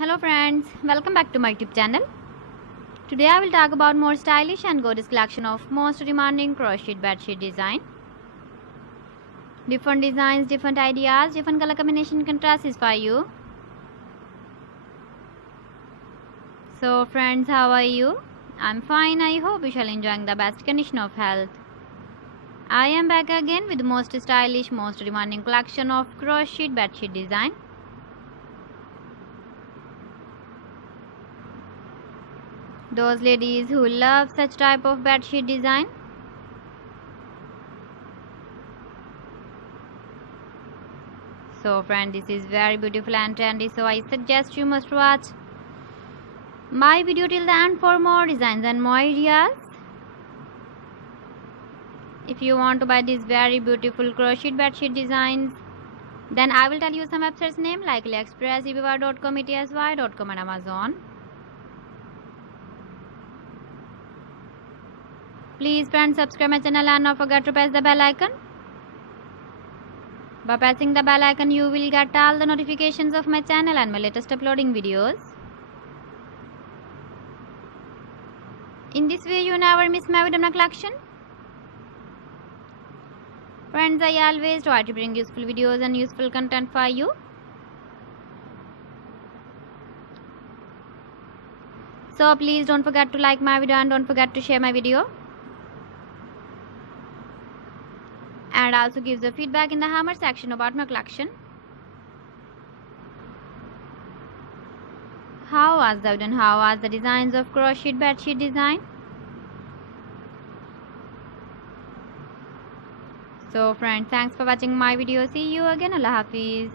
Hello friends, welcome back to my YouTube channel. Today I will talk about more stylish and gorgeous collection of most demanding crocheted bedsheet design. Different designs, different ideas, different color combination contrasts for you. So friends, how are you? I'm fine. I hope you shall enjoying the best condition of health. I am back again with the most stylish, most demanding collection of crocheted bedsheet design. Those ladies who love such type of bedsheet design. So friend, this is very beautiful and trendy, so I suggest you must watch my video till the end for more designs and more ideas. If you want to buy these very beautiful crochet bedsheet designs, then I will tell you some websites name like AliExpress, eBay.com, ETSY.com and Amazon. Please friends, subscribe my channel and don't forget to press the bell icon. By pressing the bell icon, you will get all the notifications of my channel and my latest uploading videos. In this way, you never miss my video collection. Friends, I always try to bring useful videos and useful content for you. So please don't forget to like my video and don't forget to share my video. And also give the feedback in the hammer section about my collection. How was the video and how was the designs of crocheted bedsheet design? So friends, thanks for watching my video. See you again. Allah Hafiz.